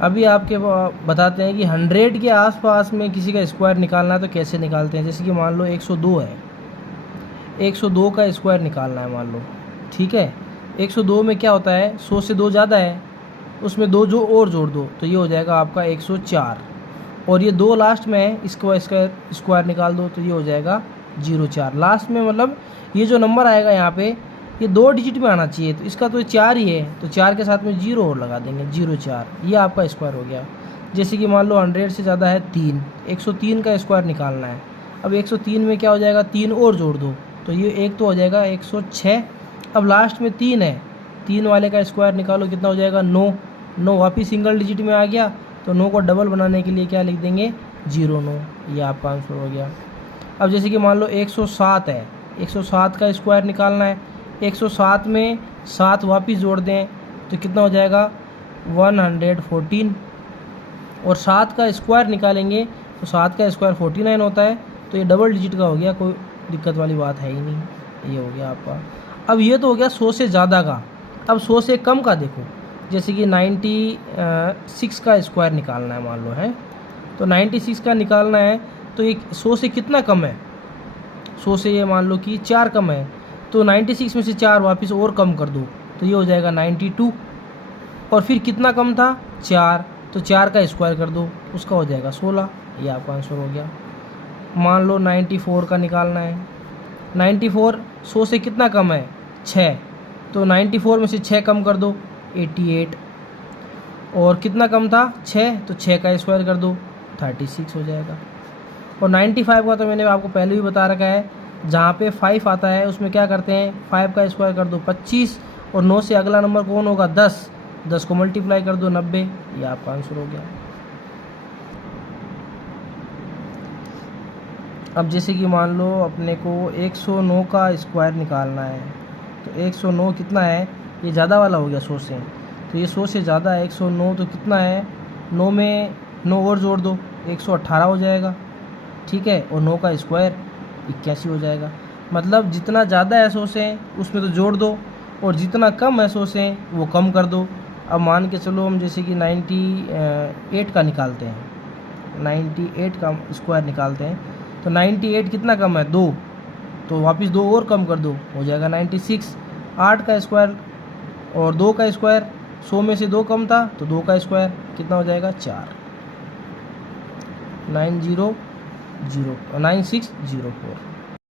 अभी आपके बताते हैं कि 100 के आसपास में किसी का स्क्वायर निकालना है तो कैसे निकालते हैं। जैसे कि मान लो 102 है, 102 का स्क्वायर निकालना है मान लो, ठीक है। 102 में क्या होता है, 100 से 2 ज़्यादा है, उसमें 2 जो और जोड़ दो तो ये हो जाएगा आपका 104, और ये 2 लास्ट में है, इसको स्क्वायर निकाल दो तो ये हो जाएगा 04 लास्ट में। मतलब ये जो नंबर आएगा यहाँ पे ये 2 डिजिट में आना चाहिए, तो इसका तो 4 ही है, तो 4 के साथ में 0 और लगा देंगे, 04, ये आपका स्क्वायर हो गया। जैसे कि मान लो 100 से ज़्यादा है 3, 103 का स्क्वायर निकालना है। अब 103 में क्या हो जाएगा, 3 और जोड़ दो तो ये एक तो हो जाएगा 106। अब लास्ट में 3 है, 3 वाले का स्क्वायर निकालो, कितना हो जाएगा 9, 9 वापिस सिंगल डिजिट में आ गया, तो 9 को डबल बनाने के लिए क्या लिख देंगे 09, ये आपका आंसर हो गया। अब जैसे कि मान लो 107 है, 107 का स्क्वायर निकालना है, 107 में 7 वापिस जोड़ दें तो कितना हो जाएगा 114, और 7 का स्क्वायर निकालेंगे तो 7 का स्क्वायर 49 होता है, तो ये डबल डिजिट का हो गया, कोई दिक्कत वाली बात है ही नहीं, ये हो गया आपका। अब ये तो हो गया 100 से ज़्यादा का। अब 100 से कम का देखो, जैसे कि 96 का स्क्वायर निकालना है मान लो है, तो 96 का निकालना है तो ये 100 से कितना कम है, 100 से ये मान लो कि 4 कम है, तो 96 में से 4 वापस और कम कर दो तो ये हो जाएगा 92, और फिर कितना कम था 4, तो 4 का स्क्वायर कर दो उसका हो जाएगा 16, ये आपका आंसर हो गया। मान लो 94 का निकालना है, 94 100 से कितना कम है 6, तो 94 में से 6 कम कर दो 88, और कितना कम था 6, तो 6 का स्क्वायर कर दो 36 हो जाएगा। और 95 का तो मैंने आपको पहले भी बता रखा है, जहाँ पे 5 आता है उसमें क्या करते हैं 5 का स्क्वायर कर दो 25, और 9 से अगला नंबर कौन होगा 10, 10 को मल्टीप्लाई कर दो 90, ये आपका आंसर हो गया। अब जैसे कि मान लो अपने को 109 का स्क्वायर निकालना है, तो 109 कितना है, ये ज़्यादा वाला हो गया 100 से, तो ये 100 से ज़्यादा है 109, तो कितना है 9 में 9 और जोड़ दो 118 हो जाएगा, ठीक है, और 9 का स्क्वायर 81 हो जाएगा। मतलब जितना ज़्यादा है 100 से उसमें तो जोड़ दो, और जितना कम है 100 से वो कम कर दो। अब मान के चलो हम जैसे कि 98 का निकालते हैं, 98 का स्क्वायर निकालते हैं, तो 98 कितना कम है 2, तो वापस 2 और कम कर दो हो जाएगा 96। 8 का स्क्वायर और 2 का स्क्वायर, 100 में से 2 कम था तो 2 का स्क्वायर कितना हो जाएगा 4, 9604।